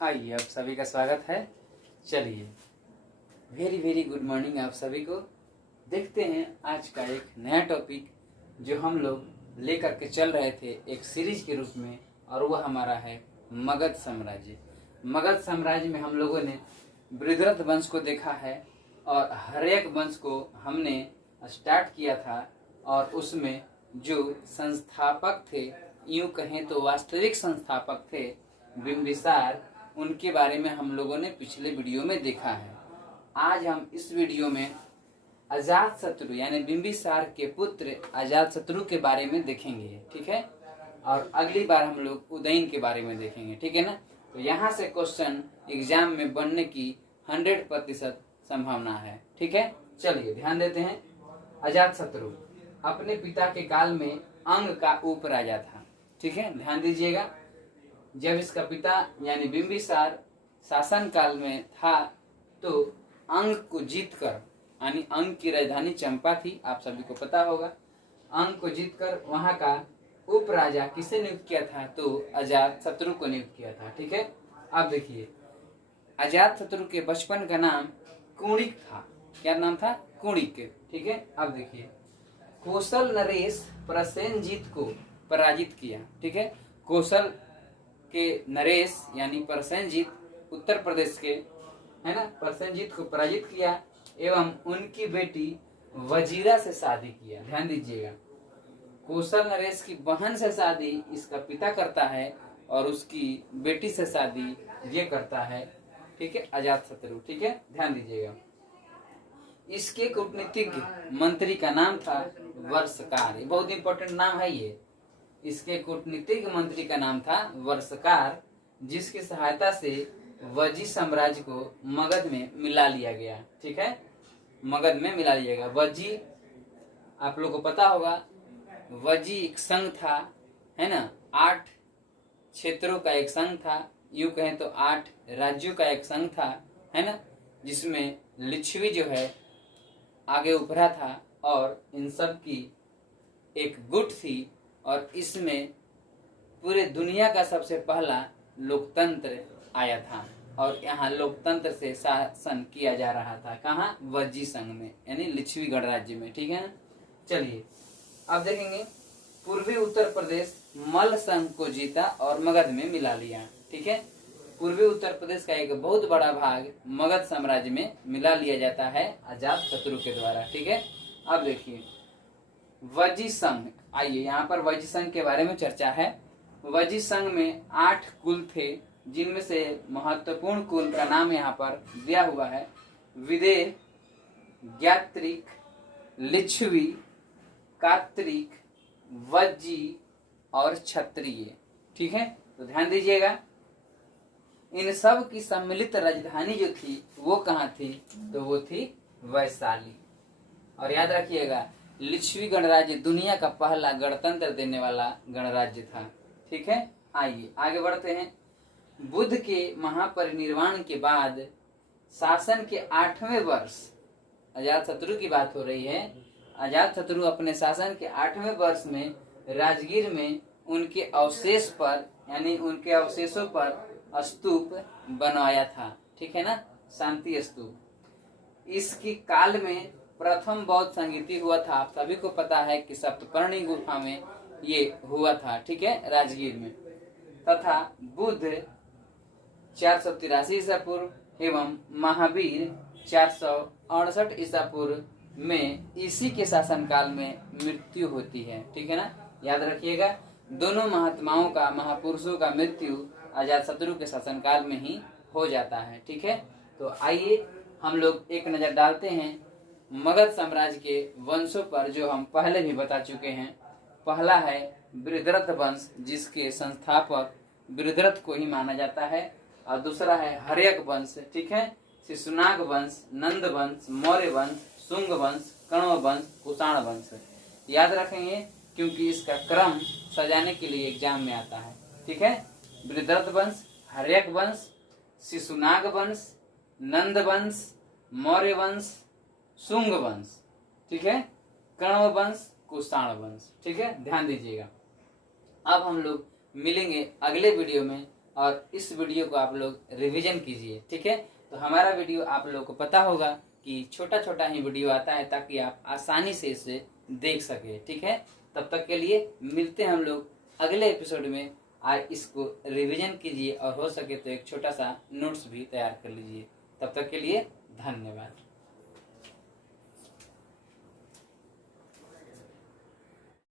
आइए, आप सभी का स्वागत है। चलिए, वेरी वेरी गुड मॉर्निंग आप सभी को। देखते हैं आज का एक नया टॉपिक जो हम लोग लेकर के चल रहे थे एक सीरीज के रूप में, और वह हमारा है मगध साम्राज्य। मगध साम्राज्य में हम लोगों ने बृहद्रथ वंश को देखा है और हर्यक वंश को हमने स्टार्ट किया था, और उसमें जो संस्थापक थे, यूं कहें तो वास्तविक संस्थापक थे बिंबिसार, उनके बारे में हम लोगों ने पिछले वीडियो में देखा है। आज हम इस वीडियो में अजातशत्रु यानी बिंबिसार के पुत्र अजातशत्रु के बारे में देखेंगे, ठीक है। और अगली बार हम लोग उदयन के बारे में देखेंगे, ठीक है ना। तो यहाँ से क्वेश्चन एग्जाम में बनने की 100% संभावना है, ठीक है। चलिए ध्यान देते हैं। अजातशत्रु अपने पिता के काल में अंग का उपराजा था, ठीक है, ध्यान दीजिएगा। जब इसका पिता यानी बिंबिसार शासन काल में था तो अंग को जीतकर, यानी अंग की राजधानी चंपा थी, आप सभी को पता होगा। अंग को जीतकर वहां का उपराजा किसे नियुक्त किया था? तो अजातशत्रु को नियुक्त किया था, ठीक है। अब देखिए, अजातशत्रु के बचपन का नाम कुणिक था। क्या नाम था? कुणिक, ठीक है। अब देखिए, कौशल नरेश प्रसेनजीत को पराजित किया, ठीक है। कौशल के नरेश यानी प्रसेनजीत उत्तर प्रदेश के है ना, प्रसेनजीत को पराजित किया एवं उनकी बेटी वजीरा से शादी किया। ध्यान दीजिएगा, कौशल नरेश की बहन से शादी इसका पिता करता है और उसकी बेटी से शादी ये करता है, ठीक है, अजातशत्रु, ठीक है, ध्यान दीजिएगा। इसके कूटनीतिज्ञ मंत्री का नाम था वर्षकार। बहुत इंपॉर्टेंट नाम है ये। इसके कूटनीतिज्ञ मंत्री का नाम था वर्षकार, जिसकी सहायता से वजी साम्राज्य को मगध में मिला लिया गया, ठीक है, मगध में मिला लिया गया। वजी आप लोग को पता होगा, वजी एक संघ था, है ना, 8 क्षेत्रों का एक संघ था, यूं कहें तो 8 राज्यों का एक संघ था, है ना, जिसमें लिच्छवी जो है आगे उभरा था और इन सब की एक गुट थी, और इसमें पूरे दुनिया का सबसे पहला लोकतंत्र आया था, और यहाँ लोकतंत्र से शासन किया जा रहा था। कहाँ? वजी संघ में, यानी लिच्छवी गणराज्य में, ठीक है ना। चलिए अब देखेंगे, पूर्वी उत्तर प्रदेश मल्ल संघ को जीता और मगध में मिला लिया, ठीक है। पूर्वी उत्तर प्रदेश का एक बहुत बड़ा भाग मगध साम्राज्य में मिला लिया जाता है अजातशत्रु के द्वारा, ठीक है। अब देखिए, वजी संघ, आइए यहाँ पर वजी संघ के बारे में चर्चा है। वजी संघ में 8 कुल थे, जिनमें से महत्वपूर्ण कुल का नाम यहाँ पर दिया हुआ है: विदेह, ज्ञात्रिक, लिच्छवी, कात्रिक, वज्जी और क्षत्रिय, ठीक है। तो ध्यान दीजिएगा, इन सब की सम्मिलित राजधानी जो थी वो कहाँ थी? तो वो थी वैशाली। और याद रखिएगा, लिच्छवी गणराज्य दुनिया का पहला गणतंत्र देने वाला गणराज्य था, ठीक है। आइए आगे बढ़ते हैं। बुद्ध के महापरिनिर्वाण के बाद शासन के 8वें वर्ष, अजातशत्रु की बात हो रही है, अजातशत्रु अपने शासन के 8वें वर्ष में राजगीर में उनके अवशेष पर, यानी उनके अवशेषों पर स्तूप बनवाया था, ठीक है ना, शांति स्तूप। इसकी काल में प्रथम बौद्ध संगीति हुआ था। आप सभी को पता है कि सप्तपर्णी गुफा में ये हुआ था, ठीक है, राजगीर में। तथा बुद्ध 483 ईसा पूर्व एवं महावीर 468 ईसा पूर्व में इसी के शासनकाल में मृत्यु होती है, ठीक है ना। याद रखिएगा, दोनों महात्माओं का, महापुरुषों का मृत्यु अजातशत्रु के शासनकाल में ही हो जाता है, ठीक है। तो आइए हम लोग एक नजर डालते हैं मगध साम्राज्य के वंशों पर, जो हम पहले भी बता चुके हैं। पहला है बृहद्रथ वंश, जिसके संस्थापक बृहद्रथ को ही माना जाता है, और दूसरा है हर्यक वंश, ठीक है, शिशुनाग वंश, नंद वंश, मौर्य वंश, शुंग वंश, कण्व वंश, कुषाण वंश। याद रखेंगे क्योंकि इसका क्रम सजाने के लिए एग्जाम में आता है, ठीक है। बृहद्रथ वंश, हर्यक वंश, शिशुनाग वंश, नंद वंश, मौर्य वंश, शुंग वंश, ठीक है, कण्व वंश, कुषाण वंश, ठीक है, ध्यान दीजिएगा। अब हम लोग मिलेंगे अगले वीडियो में और इस वीडियो को आप लोग रिवीजन कीजिए, ठीक है। तो हमारा वीडियो आप लोगों को पता होगा कि छोटा छोटा ही वीडियो आता है ताकि आप आसानी से इसे देख सके, ठीक है। तब तक के लिए मिलते हैं हम लोग अगले एपिसोड में। आज इसको रिवीजन कीजिए और हो सके तो एक छोटा सा नोट्स भी तैयार कर लीजिए। तब तक के लिए धन्यवाद।